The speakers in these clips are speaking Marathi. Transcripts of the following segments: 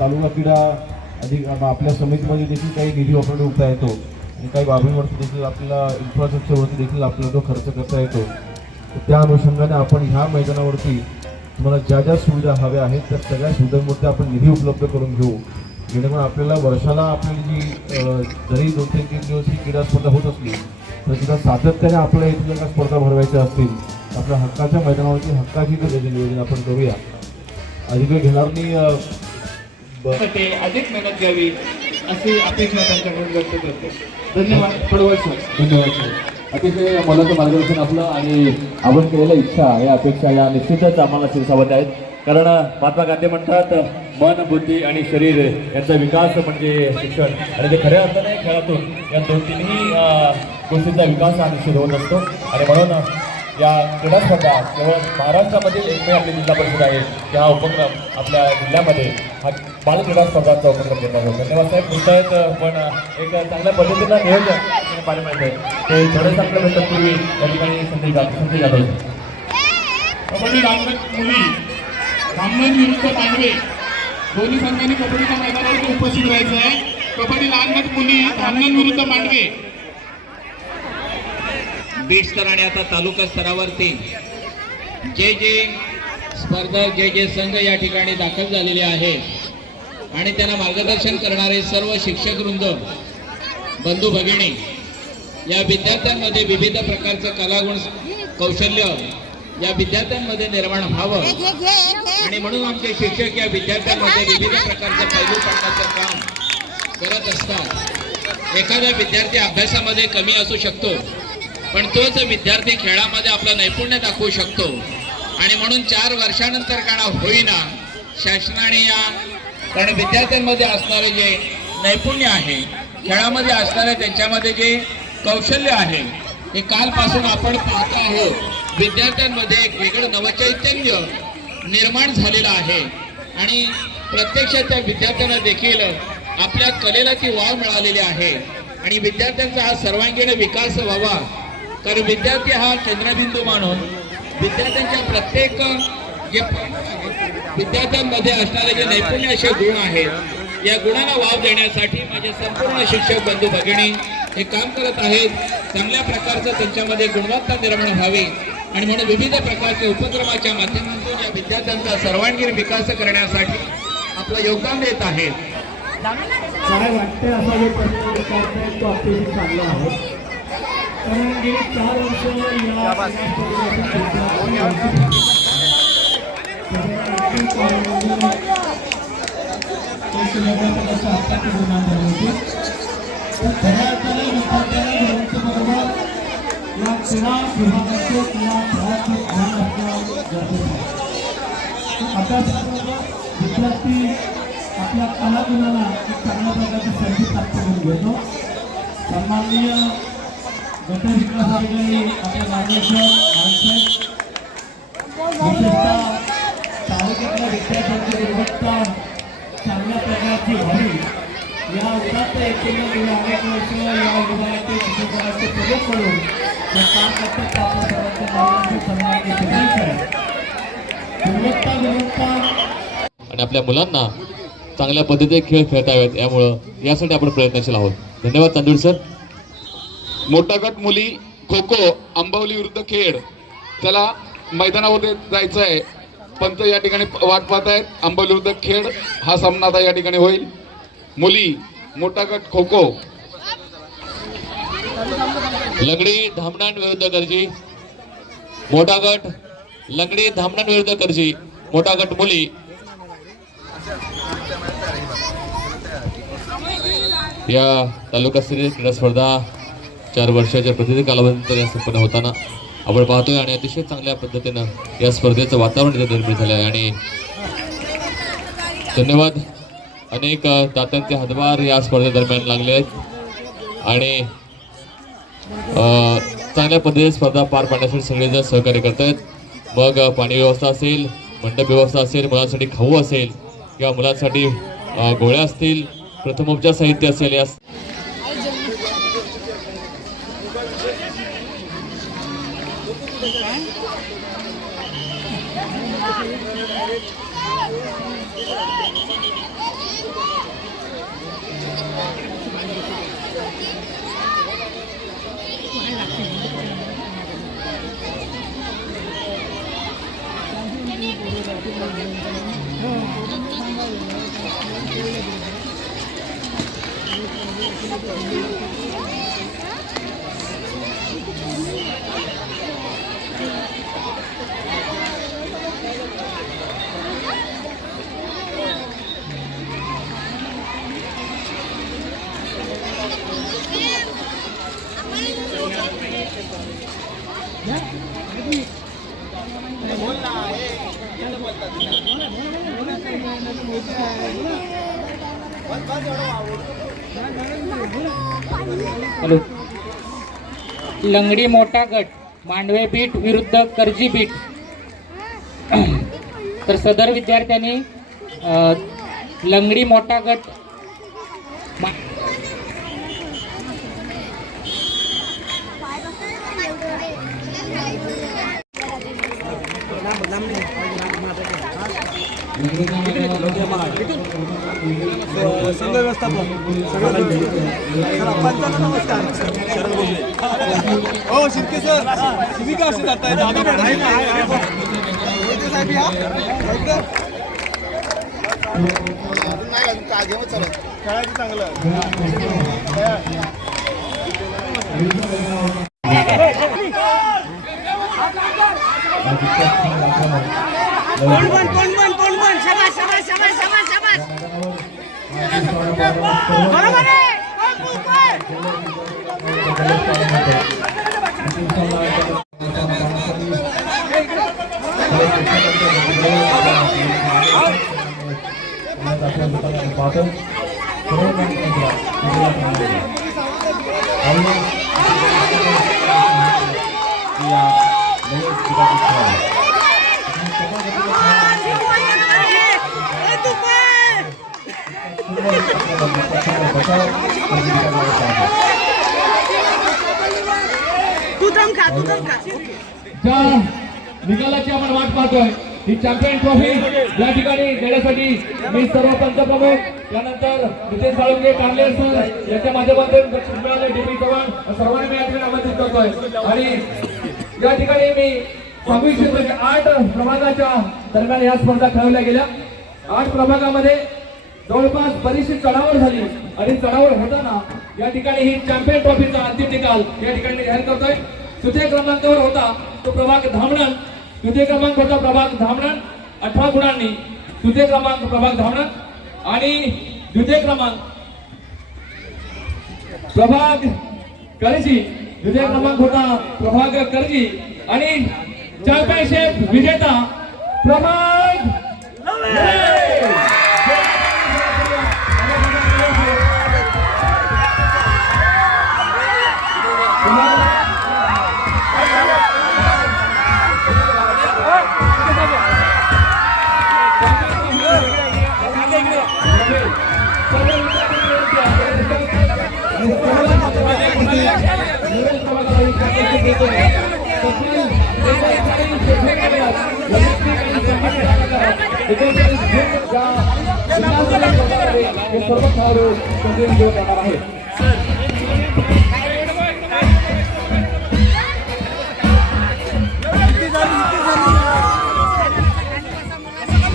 तालुका क्रीडा अधिक आपल्या समितीमध्ये देखील काही निधी वापरून उठता येतो आणि काही बाबींवरती देखील आपल्याला इन्फ्रास्ट्रक्चरवरती देखील आपल्याला तो खर्च करता येतो. तर त्या अनुषंगाने आपण ह्या मैदानावरती तुम्हाला ज्या ज्या सुविधा हव्या आहेत त्या सगळ्या सुविधांवरती आपण निधी उपलब्ध करून घेऊ, जेणेकरून आपल्याला वर्षाला आपली जी जरी 2-3 दिवस ही क्रीडा स्पर्धा होत असली तर सुद्धा सातत्याने आपल्या इथे जर का स्पर्धा भरवायच्या असतील आपल्या हक्काच्या मैदानावरती हक्काची त्याचे नियोजन आपण करूया. अधिक वेळ घेणार नाही, अधिक मेहनत घ्यावी अशी अपेक्षा त्यांच्याकडून व्यक्त करतो. धन्यवाद. पडवळ सर. धन्यवाद सर. अतिशय मोलाचं मार्गदर्शन आपलं आणि आपण केलेल्या इच्छा या अपेक्षा या निश्चितच आम्हाला शिरसावत आहेत. कारण महात्मा गांधी म्हणतात मन बुद्धी आणि शरीर यांचा विकास म्हणजे शिक्षण, आणि ते खऱ्या अर्थाने खेळातून या तिन्ही गोष्टींचा विकास हा निश्चित होत असतो. आणि म्हणून या क्रीडा स्पर्धा केवळ महाराष्ट्रामधील एकमेव आपली जिल्हा परिषद आहे की हा उपक्रम आपल्या जिल्ह्यामध्ये हा बाल क्रीडा स्पर्धांचा उपक्रम घेत आहोत. धन्यवाद साहेब. बोलत आहेत पण एक चांगल्या पद्धतीनं नियोजन पाहायला मिळतंय ते थोडं चांगलं भेटत पूर्वी या ठिकाणी संधी जाधव. कबड्डी रांगत मुली धामण विरुद्ध मांडवे दोन्ही संघांनी कबड्डीच्या मैदानावरती उपस्थित राहायचं आहे. कबड्डी रांगत मुली धामण विरुद्ध मांडवे बीट स्तर आणि आता तालुका स्तरावरती जे स्पर्धक जे संघ या ठिकाणी दाखल झालेले आहे आणि त्यांना मार्गदर्शन करणारे सर्व शिक्षक वृंद बंधू भगिनी, या विद्यार्थ्यांमध्ये विविध प्रकारचं कलागुण कौशल्य या विद्यार्थ्यांमध्ये निर्माण व्हावं आणि म्हणून आमचे शिक्षक या विद्यार्थ्यांमध्ये विविध प्रकारचे पैलू पाडण्याचं काम करत असतात. एखादा विद्यार्थी अभ्यासामध्ये कमी असू शकतो पण तोच विद्यार्थी खेळामध्ये आपलं नैपुण्य दाखवू शकतो. आणि म्हणून 4 वर्षानंतर का होईना शासनाने या, कारण विद्यार्थ्यांमध्ये असणारे जे नैपुण्य आहे खेळामध्ये असणारे त्यांच्यामध्ये जे कौशल्य आहे ते कालपासून आपण पाहतो आहोत विद्यार्थ्यांमध्ये एक वेगळं नवचैतन्य निर्माण झालेलं आहे. आणि प्रत्यक्षात त्या विद्यार्थ्यांना देखील आपल्या कलेला ती वाव मिळालेली आहे. आणि विद्यार्थ्यांचा हा सर्वांगीण विकास व्हावा, कारण विद्यार्थी हा केंद्रबिंदू मानून विद्यार्थ्यांच्या प्रत्येक जे विद्यार्थ्यांमध्ये असणारे जे नैपुण्य असे गुण आहेत या गुणांना वाव देण्यासाठी माझे संपूर्ण शिक्षक बंधू भगिनी हे काम करत आहेत. चांगल्या प्रकारचं त्यांच्यामध्ये गुणवत्ता निर्माण व्हावी आणि म्हणून विविध प्रकारच्या उपक्रमाच्या माध्यमातून या विद्यार्थ्यांचा सर्वांगीण विकास करण्यासाठी आपलं योगदान देत आहेत. काय वाटते असा जो प्रश्न विचारताय तो अतिशय चांगला आहे. कारण गेली 4 वर्ष विद्यार्थी आपल्या कलागुणाला एक चांगल्या प्रकारची संधी प्राप्त करून घेतो. सन्माननीय गटविकास अधिकारी आपल्या मार्गदर्शक विशेषतः तालुक्यातल्या विद्यार्थ्यांची गुणवत्ता चांगल्या प्रकारची व्हावी या उदात्त हेतूने गेल्या अनेक वर्ष या विभागाचे शिक्षकांचे प्रयोग करून या काम करतात. आपण सर्वांच्या मार्गाचे सन्माननीय शिक्षक गुणवत्ता आणि आपल्या मुलांना चांगल्या पद्धतीने खेळ खेळता यावेत यामुळं यासाठी आपण प्रयत्नशील आहोत. धन्यवाद तांदूळ सर. मोठा गट मुली खो खो आंबवली विरुद्ध खेड, त्याला मैदानावर जायचं आहे. पंच या ठिकाणी वाट पाहत आहेत. आंबवली विरुद्ध खेड हा सामना आता या ठिकाणी होईल. मुली मोठा गट खो खो, लंगडी धामणान विरुद्ध कर्जी. मोठा गट लंगडी धामणान विरुद्ध कर्जी. मोठा गट मुली. या तालुकास्तरीय क्रीडा स्पर्धा 4 वर्षाच्या प्रतिनिधी कालावधीनंतर या संपन्न होताना आपण पाहतोय आणि अतिशय चांगल्या पद्धतीनं या स्पर्धेचं वातावरण इथे निर्मित झालं आहे. आणि धन्यवाद. अनेक दात्यांचे हातभार या स्पर्धेदरम्यान लागले आहेत आणि चांगल्या पद्धतीने स्पर्धा पार पाडण्यासाठी सगळेजण सहकार्य करत आहेत. मग पाणी व्यवस्था असेल, मंडप व्यवस्था असेल, मुलांसाठी खाऊ असेल किंवा मुलांसाठी गोळ्या असतील, प्रथमोपचार साहित्य असेल, या लंगडी मोठा गट मांडवे बीट विरुद्ध करजी बीट. तर सदर विद्यार्थ्यांनी लंगडी मोठा गट संघ व्यवस्थापन पंचांना नमस्कार. शरद बोलले हो शिर्के सर तुम्ही का असे करताय दादा साहेब या खेळायचं चांगलं. कोण शाबास शाबास शाबास शाबास शाबास बरोबर आहे. तू दम खा. ज्या निकालाची आपण वाट पाहतोय ही चॅम्पियन ट्रॉफी या ठिकाणी देण्यासाठी मी सर्व पंचप्रमुख त्यानंतर नितेश साळुंके कारले सर यांच्या माध्यमातून डीपी चव्हाण सर्वांनी मी या ठिकाणी आमंत्रित करतोय. आणि या ठिकाणी मी 8 प्रभागाच्या दरम्यान या स्पर्धा खेळवल्या गेल्या. 8 प्रभागामध्ये जवळपास बरीचशी चढावड झाली आणि चढावड होताना या ठिकाणी ही चॅम्पियन ट्रॉफीचा अंतिम निकाल या ठिकाणी मी जाहीर करतोय. तृतीय क्रमांकावर होता तो प्रभाग धामणन. तृतीय क्रमांक होता प्रभाग धामणन 18 गुणांनी. तृतीय क्रमांक प्रभाग धामणन आणि द्वितीय क्रमांक प्रभाग करजी. द्वितीय क्रमांक होता प्रभाग करजी आणि चॅम्पियनशिप विजेता प्रभाग सर्व खेळाडू संधी करणार आहे.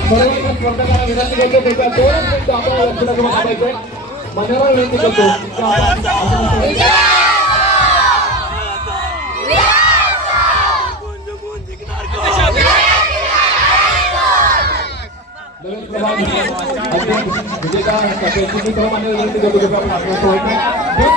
सर्व स्पर्धकांना विनंती करतो कृपया 2 मिनिटं आपल्याला लक्षात करून थांबायचंय. मान्यवर विनंती करतो विजेता सर्वमान्य विनंती करतो कृपया